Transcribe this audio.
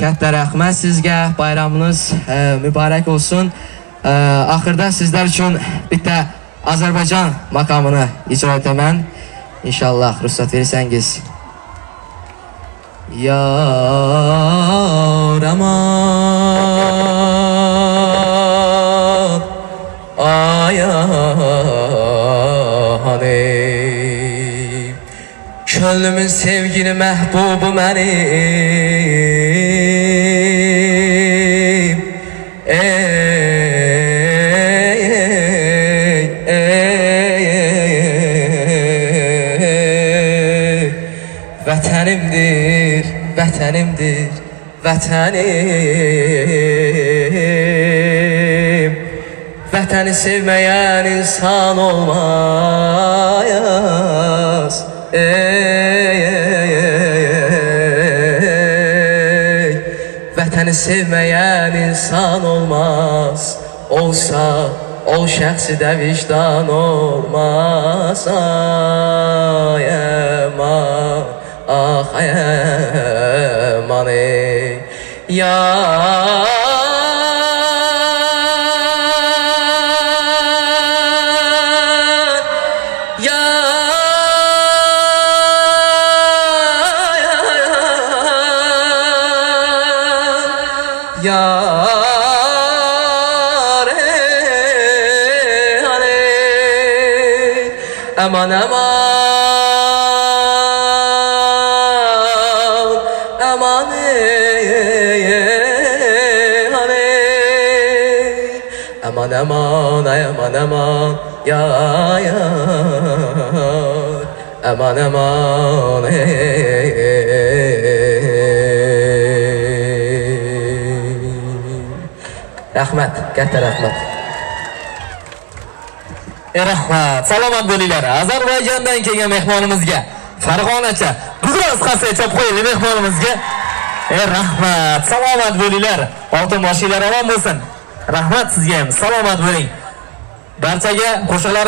Katta rahmat sizga. Bayramınız mübarek olsun. Axırda sizler için bitta Azərbaycan makamını icra etmən. İnşallah ruhsat verirseniz. Yar aman ayağım, könlümün sevgili mehbubu benim. Vətənimdir, vətənimdir, vətənim. Vətəni sevməyən insan olmaz. Vətəni sevməyən insan olmaz. Olsa, o şəxsi də vicdan olmaz. Ay aman, ah ay aman ey. Yar aman aman aman aman aman aman aman ya aman aman rahmat, katta rahmat. Rahmat. Salomat bo'linglar. Ozarbayjondan kelgan mehmonimizga Farg'onacha Gudros qasri chop qo'yildi mehmonimizga. Rahmat. Salomat bo'linglar. Oltin boshinglar omon bo'lsin. Rahmat sizga ham. Salomat bo'ling. Barchaga qo'shiqlar